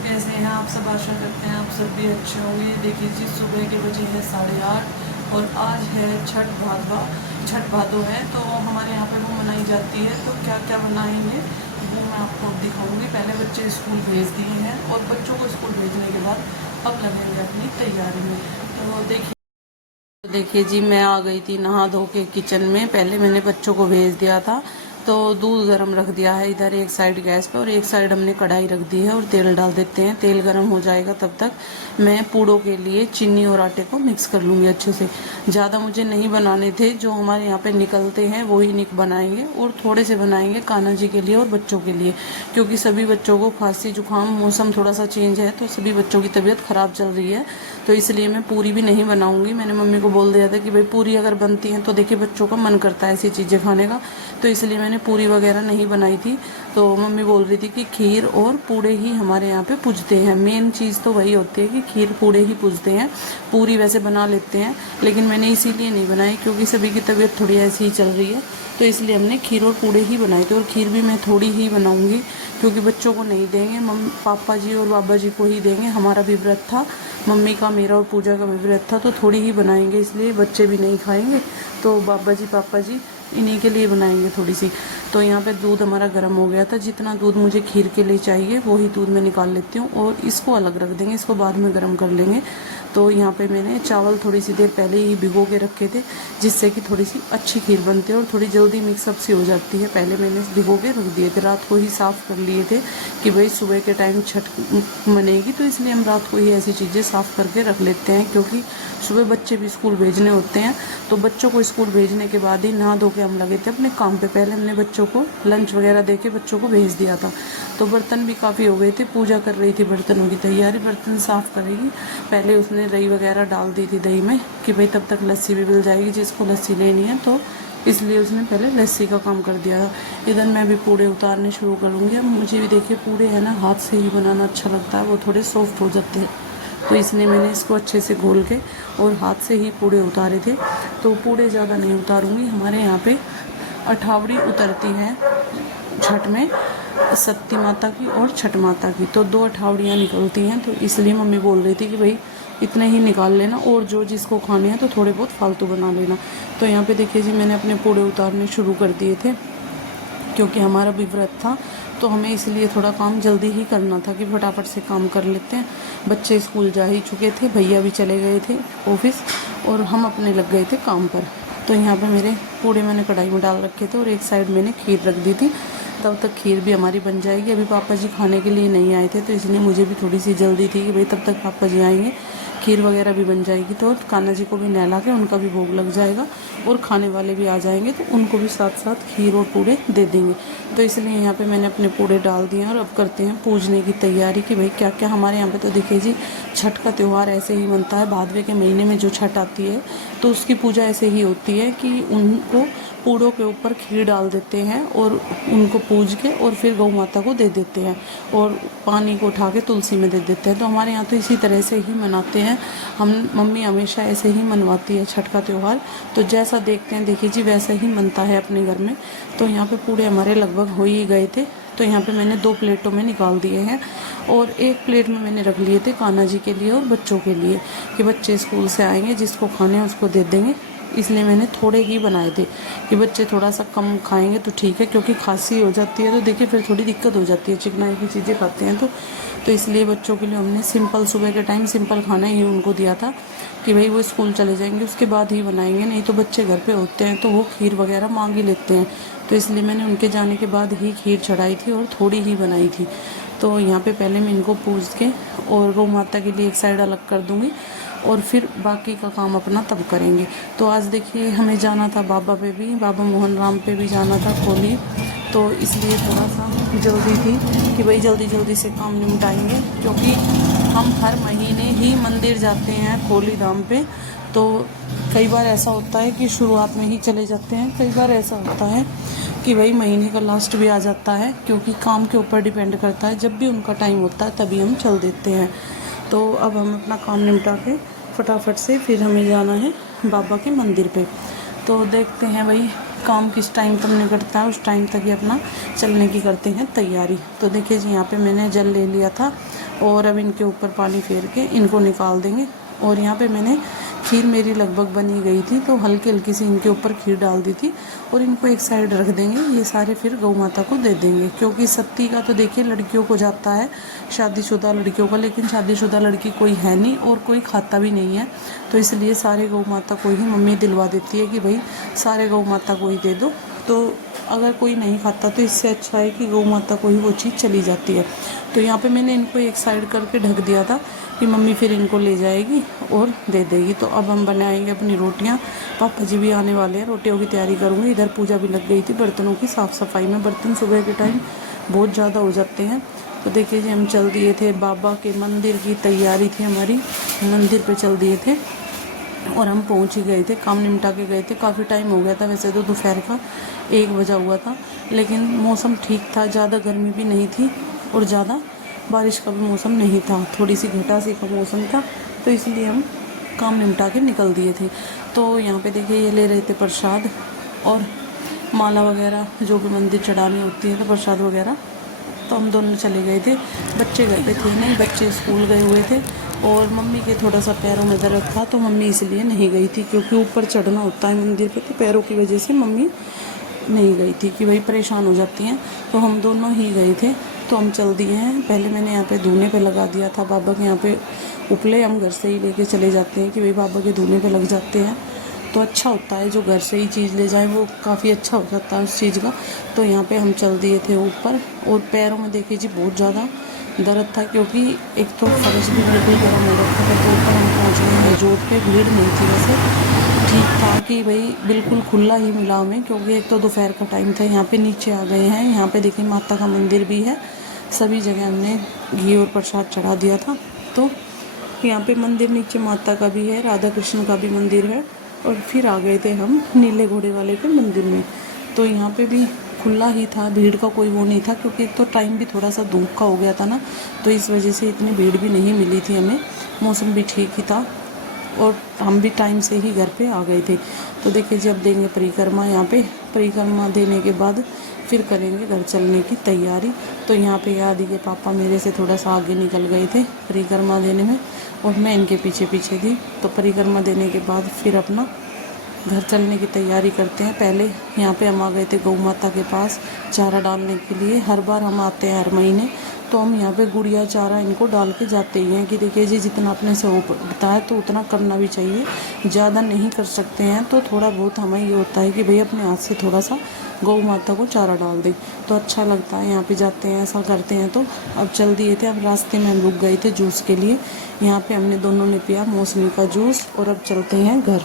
कैसे हैं आप सब? आशा करते हैं आप सब भी अच्छे होंगे। देखिए जी, सुबह के बजे है 8:30 और आज है छठ भादो है, तो हमारे यहाँ पे वो मनाई जाती है। तो क्या क्या बनाएंगे वो मैं आपको अब दिखाऊंगी। पहले बच्चे स्कूल भेज दिए हैं और बच्चों को स्कूल भेजने के बाद अब लगेंगे अपनी तैयारी में। तो देखिए जी, मैं आ गई थी नहा धो के किचन में। पहले मैंने बच्चों को भेज दिया था, तो दूध गर्म रख दिया है इधर एक साइड गैस पे, और एक साइड हमने कढ़ाई रख दी है और तेल डाल देते हैं। तेल गर्म हो जाएगा तब तक मैं पूड़ों के लिए चीनी और आटे को मिक्स कर लूँगी अच्छे से। ज़्यादा मुझे नहीं बनाने थे, जो हमारे यहाँ पे निकलते हैं वही निक बनाएंगे, और थोड़े से बनाएंगे कान्हा जी के लिए और बच्चों के लिए, क्योंकि सभी बच्चों को खांसी जुकाम, मौसम थोड़ा सा चेंज है तो सभी बच्चों की तबीयत ख़राब चल रही है। तो इसलिए मैं पूरी भी नहीं बनाऊंगी। मैंने मम्मी को बोल दिया था कि भाई पूरी अगर बनती है तो देखिए बच्चों का मन करता है ऐसी चीज़ें खाने का, तो इसलिए मैंने पूरी वगैरह नहीं बनाई थी। तो मम्मी बोल रही थी कि खीर और पूड़े ही हमारे यहाँ पे पूजते हैं। मेन चीज़ तो वही होती है कि खीर पूड़े ही पूजते हैं। पूरी वैसे बना लेते हैं, लेकिन मैंने इसीलिए नहीं बनाई क्योंकि सभी की तबीयत थोड़ी ऐसी ही चल रही है, तो इसलिए हमने खीर और पूड़े ही बनाए थे। और खीर भी मैं थोड़ी ही बनाऊंगी क्योंकि बच्चों को नहीं देंगे, पापा जी और बाबा जी को ही देंगे। हमारा भी व्रत था, मम्मी का, मेरा और पूजा का भी व्रत था, तो थोड़ी ही बनाएंगे, इसलिए बच्चे भी नहीं खाएंगे। तो बाबा जी पापा जी इन्हीं के लिए बनाएंगे थोड़ी सी। तो यहाँ पे दूध हमारा गर्म हो गया था। जितना दूध मुझे खीर के लिए चाहिए वही दूध मैं निकाल लेती हूँ, और इसको अलग रख देंगे, इसको बाद में गर्म कर लेंगे। तो यहाँ पे मैंने चावल थोड़ी सी देर पहले ही भिगो के रखे थे, जिससे कि थोड़ी सी अच्छी खीर बनती है और थोड़ी जल्दी मिक्सअप सी हो जाती है। पहले मैंने भिगो के रख दिए थे, रात को ही साफ़ कर लिए थे कि भाई सुबह के टाइम छठ मनेगी, तो इसलिए हम रात को ही ऐसी चीज़ें साफ़ करके रख लेते हैं, क्योंकि सुबह बच्चे भी स्कूल भेजने होते हैं। तो बच्चों को स्कूल भेजने के बाद ही नहा धो के हम लगे थे अपने काम पे। पहले हमने बच्चों को लंच वगैरह दे के बच्चों को भेज दिया था। तो बर्तन भी काफ़ी हो गए थे, पूजा कर रही थी, बर्तनों की तैयारी, बर्तन साफ़ करेगी। पहले उसने दही वगैरह डाल दी थी दही में कि भाई तब तक लस्सी भी मिल जाएगी जिसको लस्सी लेनी है, तो इसलिए उसने पहले लस्सी का काम कर दिया था। इधर मैं भी पूड़े उतारने शुरू करूँगी। अब मुझे भी देखिए पूड़े है ना, हाथ से ही बनाना अच्छा लगता है, वो थोड़े सॉफ्ट हो जाते हैं, तो इसलिए मैंने इसको अच्छे से घोल के और हाथ से ही पूड़े उतारे थे। तो पूड़े ज़्यादा नहीं उतारूँगी। हमारे यहाँ पे अठावड़ी उतरती है छठ में, सती माता की और छठ माता की, तो 2 अठावड़ियाँ निकलती हैं। तो इसलिए मम्मी बोल रही थी कि भाई इतने ही निकाल लेना, और जो जिसको खाने हैं तो थोड़े बहुत फालतू बना लेना। तो यहाँ पे देखिए जी, मैंने अपने पूड़े उतारने शुरू कर दिए थे, क्योंकि हमारा भी व्रत था, तो हमें इसलिए थोड़ा काम जल्दी ही करना था कि फटाफट से काम कर लेते हैं। बच्चे स्कूल जा ही चुके थे, भैया भी चले गए थे ऑफिस, और हम अपने लग गए थे काम पर। तो यहाँ पे मेरे पूड़े मैंने कढ़ाई में डाल रखे थे और एक साइड मैंने खीर रख दी थी। तब तक खीर भी हमारी बन जाएगी। अभी पापा जी खाने के लिए नहीं आए थे, तो इसलिए मुझे भी थोड़ी सी जल्दी थी कि भाई तब तक पापा जी आएंगे, खीर वगैरह भी बन जाएगी, तो कान्हा जी को भी नहला के उनका भी भोग लग जाएगा, और खाने वाले भी आ जाएंगे तो उनको भी साथ साथ खीर और पूड़े दे देंगे। तो इसलिए यहाँ पे मैंने अपने पूड़े डाल दिए और अब करते हैं पूजने की तैयारी कि भाई क्या क्या हमारे यहाँ पे। तो देखिए जी, छठ का त्यौहार ऐसे ही बनता है। भादवे के महीने में जो छठ आती है तो उसकी पूजा ऐसे ही होती है कि उनको पूड़ों के ऊपर खीर डाल देते हैं और उनको पूज के और फिर गौ माता को दे देते हैं, और पानी को उठा के तुलसी में दे देते हैं। तो हमारे यहाँ तो इसी तरह से ही मनाते हैं हम। मम्मी हमेशा ऐसे ही मनवाती है छठ का त्यौहार, तो जैसा देखते हैं देखिए जी वैसा ही बनता है अपने घर में। तो यहाँ पे पूड़े हमारे लगभग हो ही गए थे, तो यहाँ पे मैंने 2 प्लेटों में निकाल दिए हैं, और 1 प्लेट में मैंने रख लिए थे कान्हा जी के लिए और बच्चों के लिए, कि बच्चे स्कूल से आएंगे जिसको खाने हैं उसको दे देंगे। इसलिए मैंने थोड़े ही बनाए थे कि बच्चे थोड़ा सा कम खाएंगे तो ठीक है, क्योंकि खांसी हो जाती है तो देखिए फिर थोड़ी दिक्कत हो जाती है, चिकनाई की चीज़ें खाते हैं तो इसलिए बच्चों के लिए हमने सिंपल, सुबह के टाइम सिंपल खाना ही उनको दिया था कि भाई वो स्कूल चले जाएंगे उसके बाद ही बनाएंगे, नहीं तो बच्चे घर पे होते हैं तो वो खीर वगैरह मांग ही लेते हैं। तो इसलिए मैंने उनके जाने के बाद ही खीर चढ़ाई थी और थोड़ी ही बनाई थी। तो यहाँ पे पहले मैं इनको पूज के और गौ माता के लिए एक साइड अलग कर दूँगी, और फिर बाकी का काम अपना तब करेंगे। तो आज देखिए हमें जाना था बाबा पे भी, बाबा मोहन राम पे भी जाना था खोली, तो इसलिए थोड़ा सा जल्दी थी कि भाई जल्दी जल्दी से काम निपटाएंगे, क्योंकि हम हर महीने ही मंदिर जाते हैं खोली धाम पे। तो कई बार ऐसा होता है कि शुरुआत में ही चले जाते हैं, कई बार ऐसा होता है कि भाई महीने का लास्ट भी आ जाता है, क्योंकि काम के ऊपर डिपेंड करता है। जब भी उनका टाइम होता है तभी हम चल देते हैं। तो अब हम अपना काम निपटा के फटाफट से फिर हमें जाना है बाबा के मंदिर पे। तो देखते हैं भाई काम किस टाइम तक निकलता है, उस टाइम तक ही अपना चलने की करते हैं तैयारी। तो देखिए जी, यहाँ पे मैंने जल ले लिया था और अब इनके ऊपर पानी फेर के इनको निकाल देंगे। और यहाँ पे मैंने खीर मेरी लगभग बनी गई थी, तो हल्की हल्की सी इनके ऊपर खीर डाल दी थी और इनको एक साइड रख देंगे। ये सारे फिर गौ माता को दे देंगे, क्योंकि सत्ती का तो देखिए लड़कियों को जाता है, शादीशुदा लड़कियों का, लेकिन शादीशुदा लड़की कोई है नहीं और कोई खाता भी नहीं है, तो इसलिए सारे गौ माता को ही मम्मी दिलवा देती है कि भाई सारे गौ माता को ही दे दो। तो अगर कोई नहीं खाता तो इससे अच्छा है कि गौ माता को ही वो चीज़ चली जाती है। तो यहाँ पे मैंने इनको एक साइड करके ढक दिया था कि मम्मी फिर इनको ले जाएगी और दे देगी। तो अब हम बनाएंगे अपनी रोटियाँ। पापा जी भी आने वाले हैं, रोटियों की तैयारी करूँगी। इधर पूजा भी लग गई थी, बर्तनों की साफ़ सफाई में। बर्तन सुबह के टाइम बहुत ज़्यादा हो जाते हैं। तो देखिए जी, हम चल दिए थे, बाबा के मंदिर की तैयारी थी हमारी, मंदिर पे चल दिए थे और हम पहुंच ही गए थे। काम निपटा के गए थे। काफ़ी टाइम हो गया था, वैसे तो दोपहर का 1 बजा हुआ था, लेकिन मौसम ठीक था, ज़्यादा गर्मी भी नहीं थी और ज़्यादा बारिश का भी मौसम नहीं था, थोड़ी सी घटा सी का मौसम था, तो इसलिए हम काम निपटा के निकल दिए थे। तो यहाँ पे देखिए ये ले रहे थे प्रसाद और माला वगैरह जो भी मंदिर चढ़ानी होती है, तो प्रसाद वगैरह। तो हम दोनों चले गए थे, बच्चे घर पे थे नहीं, बच्चे स्कूल गए हुए थे और मम्मी के थोड़ा सा पैरों में दर्द था, तो मम्मी इसलिए नहीं गई थी, क्योंकि ऊपर चढ़ना होता है मंदिर पे, तो पैरों की वजह से मम्मी नहीं गई थी कि भाई परेशान हो जाती हैं। तो हम दोनों ही गए थे। तो हम चल दिए हैं। पहले मैंने यहाँ पे धूने पे लगा दिया था बाबा के, यहाँ पे उपले हम घर से ही लेके चले जाते हैं कि भाई बाबा के धूने पे लग जाते हैं, तो अच्छा होता है। जो घर से ही चीज़ ले जाए वो काफ़ी अच्छा हो जाता है उस चीज़ का। तो यहाँ पे हम चल दिए थे ऊपर और पैरों में देखिए जी बहुत ज़्यादा दर्द था, क्योंकि एक तो फर्श भी बिल्कुल गर्म हो रखा था। तो ऊपर हम पहुँच गए हैं जोत पे। भीड़ नहीं थी वैसे, ठीक था कि भाई बिल्कुल खुला ही मिला हमें, क्योंकि एक तो दोपहर का टाइम था। यहाँ पे नीचे आ गए हैं। यहाँ पे देखिए माता का मंदिर भी है, सभी जगह हमने घी और प्रसाद चढ़ा दिया था। तो यहाँ पे मंदिर नीचे माता का भी है, राधा कृष्ण का भी मंदिर है। और फिर आ गए थे हम नीले घोड़े वाले के मंदिर में। तो यहाँ पे भी खुला ही था, भीड़ का कोई वो नहीं था, क्योंकि एक तो टाइम भी थोड़ा सा धूप का हो गया था ना, तो इस वजह से इतनी भीड़ भी नहीं मिली थी हमें। मौसम भी ठीक ही था और हम भी टाइम से ही घर पे आ गए थे। तो देखिए जी, अब देंगे परिक्रमा। यहाँ पे परिक्रमा देने के बाद फिर करेंगे घर चलने की तैयारी। तो यहाँ पे आदि के पापा मेरे से थोड़ा सा आगे निकल गए थे परिक्रमा देने में और मैं इनके पीछे पीछे थी। तो परिक्रमा देने के बाद फिर अपना घर चलने की तैयारी करते हैं। पहले यहाँ पे हम आ गए थे गौ माता के पास चारा डालने के लिए। हर बार हम आते हैं हर महीने, तो हम यहाँ पे गुड़िया चारा इनको डाल के जाते ही हैं कि देखिए जी जितना अपने से हो पड़ता है तो उतना करना भी चाहिए। ज़्यादा नहीं कर सकते हैं तो थोड़ा बहुत हमें ये होता है कि भाई अपने हाथ से थोड़ा सा गौ माता को चारा डाल दें, तो अच्छा लगता है। यहाँ पे जाते हैं, ऐसा करते हैं। तो अब चल दिए थे। अब रास्ते में हम रुक गए थे जूस के लिए। यहाँ पे हमने दोनों ने पिया मौसमी का जूस और अब चलते हैं घर।